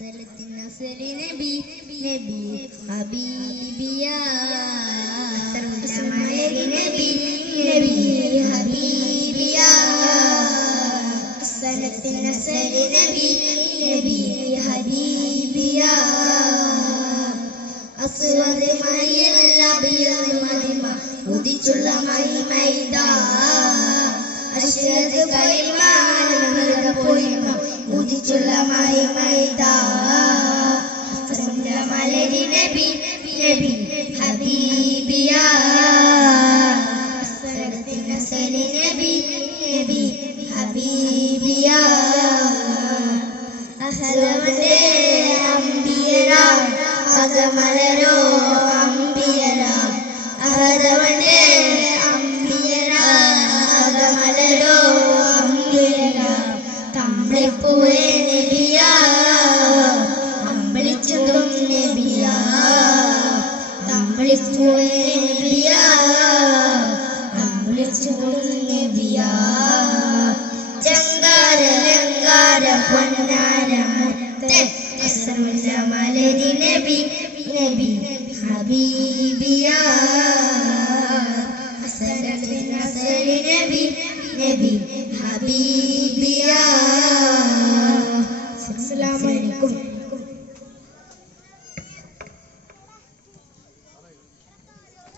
نصر نبي نبي حبيبي يا نبي نبي حبيبي يا سنة النصر نبي نبي حبيبي يا أصوات ماي الأبيض مدمع ഉദിച്ചുള്ള മൈമൈദ അശ്വത് കൈമാന മൃഗ പൊയ്മ ഉദിച്ചുള്ള മൈമൈദ മലരി നബി നബി ഹബീബിയ നസരി നബി നബി ഹബീബിയ അഹലവന്റെ അംബിയര അകമലരോ അംബിയര അഹദവന്റെ അംബിയര അകമലരോ അംബിയര തമ്പിളിപ്പൂവേ നബിയ അമ്പളിച്ചതും നബിയ തമ്പിളിപ്പൂവേ നബിയ അമ്പളിച്ചതും നബിയ ചങ്കാര ലങ്കാര പൊന്നാര മുത്തേ അസറുല്ല മലരി നബി നബി ഹബീബിയ നബി നബി ഹബീബിയ